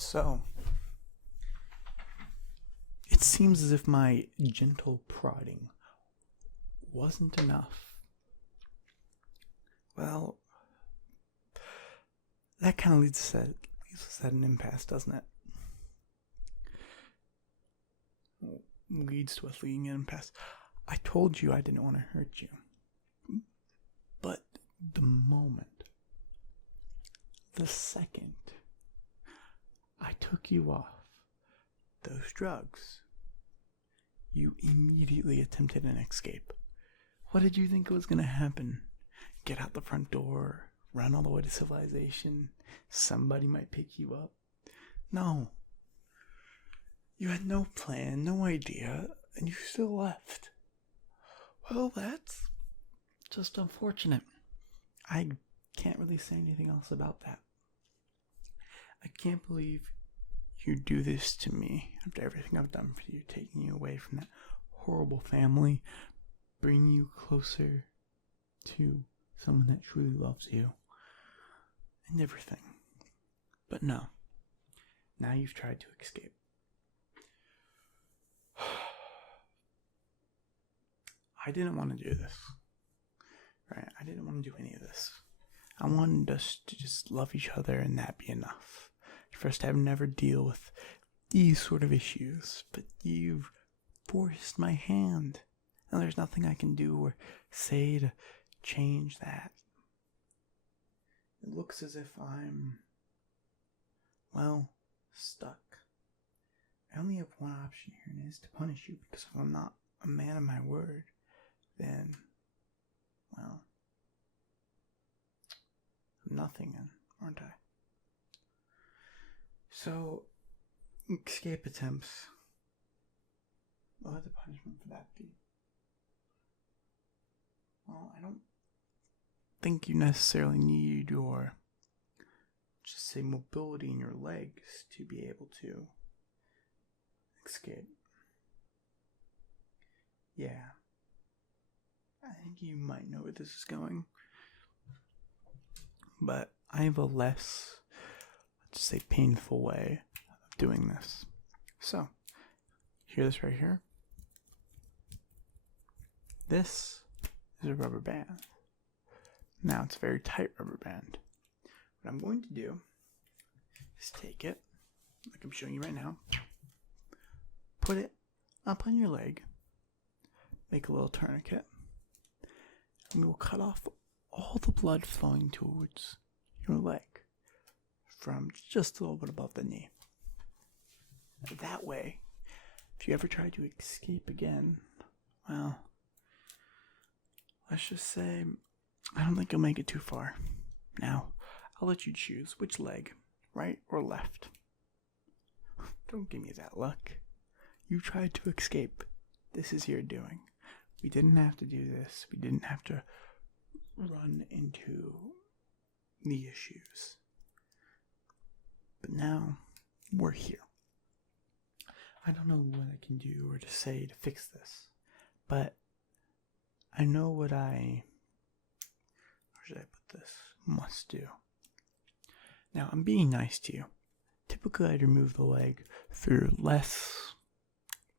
So, it seems as if my gentle prodding wasn't enough. Well, that kind of leads us at an impasse, doesn't it? Leads to us leading an impasse. I told you I didn't want to hurt you. But the second I took you off those drugs, you immediately attempted an escape. What did you think was going to happen? Get out the front door, run all the way to civilization, somebody might pick you up? No. You had no plan, no idea, and you still left. Well, that's just unfortunate. I can't really say anything else about that. I can't believe you do this to me after everything I've done for you, taking you away from that horrible family, bringing you closer to someone that truly loves you, and everything. But no, now you've tried to escape. I didn't want to do this, right? I didn't want to do any of this. I wanted us to just love each other and that be enough. For us to have never deal with these sort of issues, but you've forced my hand, and there's nothing I can do or say to change that. It looks as if I'm, stuck. I only have one option here, and it is to punish you, because if I'm not a man of my word, then, I'm nothing, aren't I? So, escape attempts. What would the punishment for that be? Well, I don't think you necessarily need your, just say, mobility in your legs to be able to escape. Yeah. I think you might know where this is going. But I have a less, let's say, painful way of doing this. So, hear this right here. This is a rubber band. Now, it's a very tight rubber band. What I'm going to do is take it, like I'm showing you right now, put it up on your leg, make a little tourniquet, and we will cut off all the blood flowing towards your leg from just a little bit above the knee. That way, if you ever try to escape again, let's just say, I don't think you'll make it too far. Now, I'll let you choose which leg, right or left. Don't give me that look. You tried to escape. This is your doing. We didn't have to do this. We didn't have to run into the issues. But now, we're here. I don't know what I can do or to say to fix this, but I know what where should I put this, must do. Now, I'm being nice to you. Typically, I'd remove the leg through less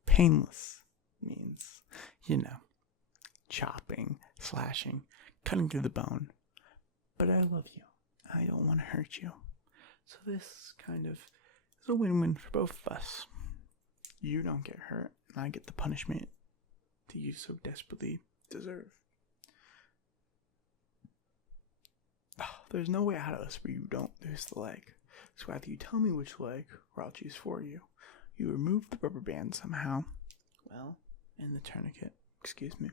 painless means, chopping, slashing, cutting through the bone. But I love you. I don't want to hurt you. So this kind of is a win-win for both of us. You don't get hurt, and I get the punishment that you so desperately deserve. There's no way out of this where you don't lose the leg. So either you tell me which leg, or I'll choose for you. You remove the rubber band somehow. And the tourniquet. Excuse me.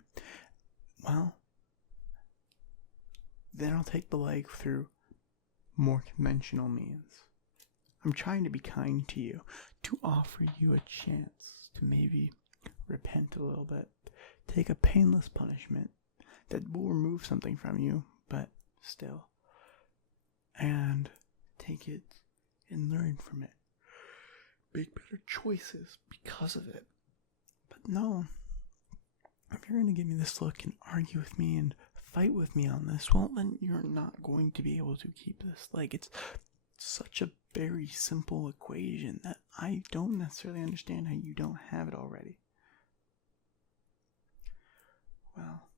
Then I'll take the leg through more conventional means. I'm trying to be kind to you, to offer you a chance to maybe repent a little bit, take a painless punishment that will remove something from you, but still, and take it and learn from it. Make better choices because of it. But no, if you're going to give me this look and argue with me and fight with me on this, well, then you're not going to be able to keep this. Like, it's such a very simple equation that I don't necessarily understand how you don't have it already. Well,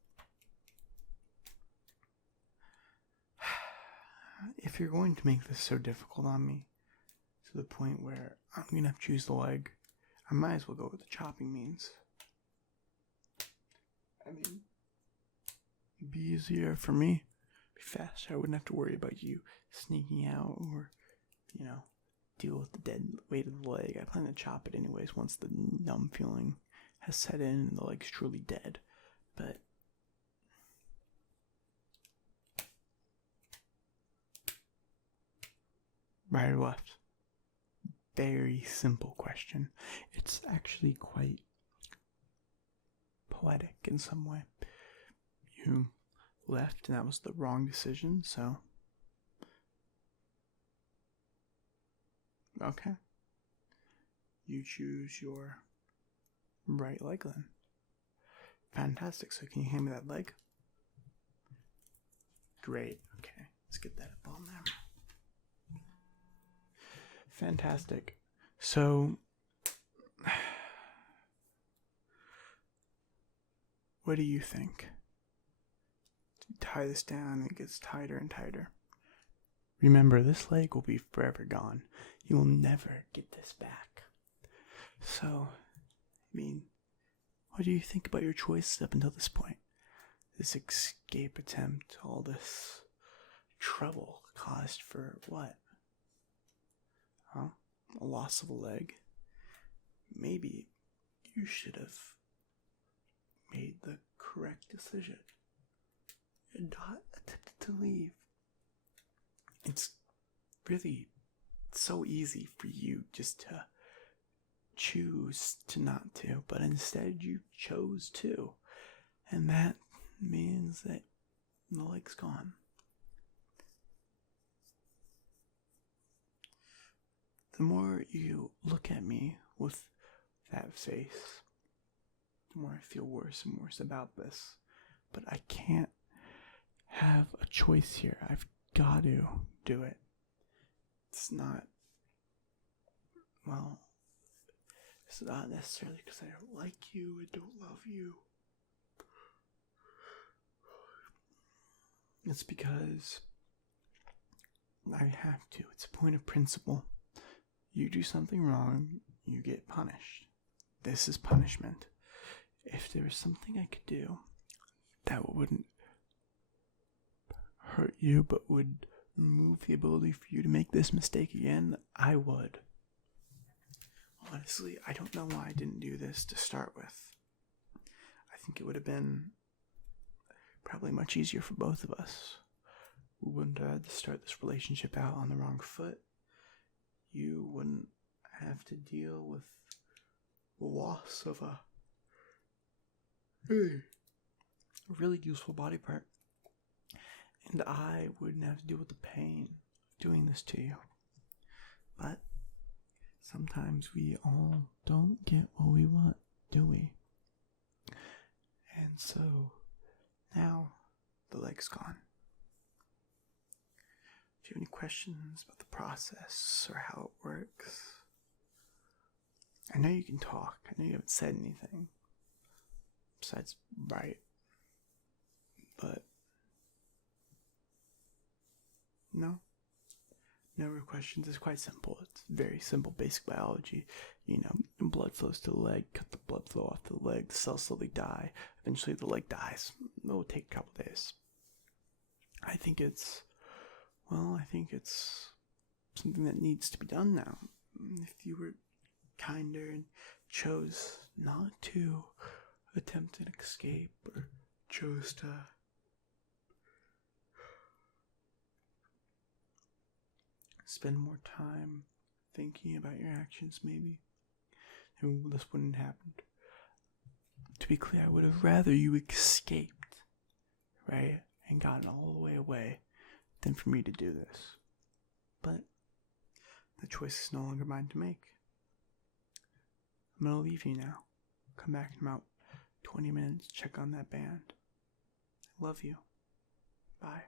if you're going to make this so difficult on me, to the point where I'm going to have to choose the leg, I might as well go with the chopping means. I mean, it'd be easier for me, it'd be faster. I wouldn't have to worry about you sneaking out or, deal with the dead weight of the leg. I plan to chop it anyways once the numb feeling has set in and the leg's truly dead. But right or left? Very simple question. It's actually quite poetic in some way. You left and that was the wrong decision, so okay. You choose your right leg then. Fantastic. So can you hand me that leg? Great. Okay. Let's get that up on there. Fantastic. So, what do you think? Tie this down, it gets tighter and tighter. Remember, this leg will be forever gone. You will never get this back. So, what do you think about your choices up until this point? This escape attempt, all this trouble caused for what? Huh? A loss of a leg? Maybe you should have made the correct decision and not attempted to leave. It's really so easy for you just to choose to not to, but instead you chose to, and that means that the leg's gone. The more you look at me with that face, the more I feel worse and worse about this. But I can't have a choice here. I've got to do it. It's not necessarily because I don't like you and don't love you. It's because I have to. It's a point of principle. You do something wrong, you get punished. This is punishment. If there was something I could do that wouldn't hurt you but would remove the ability for you to make this mistake again, I would. Honestly, I don't know why I didn't do this to start with. I think it would have been probably much easier for both of us. We wouldn't have had to start this relationship out on the wrong foot. You wouldn't have to deal with the loss of a really useful body part. And I wouldn't have to deal with the pain of doing this to you. But sometimes we all don't get what we want, do we? And so now the leg's gone. Do you have any questions about the process or how it works? I know you can talk. I know you haven't said anything besides right. But no real questions. It's quite simple. It's very simple, basic biology. Blood flows to the leg, cut the blood flow off the leg, the cells slowly die. Eventually the leg dies. It will take a couple days. I think it's something that needs to be done now. If you were kinder and chose not to attempt an escape or chose to spend more time thinking about your actions, maybe this wouldn't have happened. To be clear, I would have rather you escaped, right, and gotten all the way away than for me to do this. But the choice is no longer mine to make. I'm gonna leave you now. Come back in about 20 minutes, check on that band. I love you. Bye.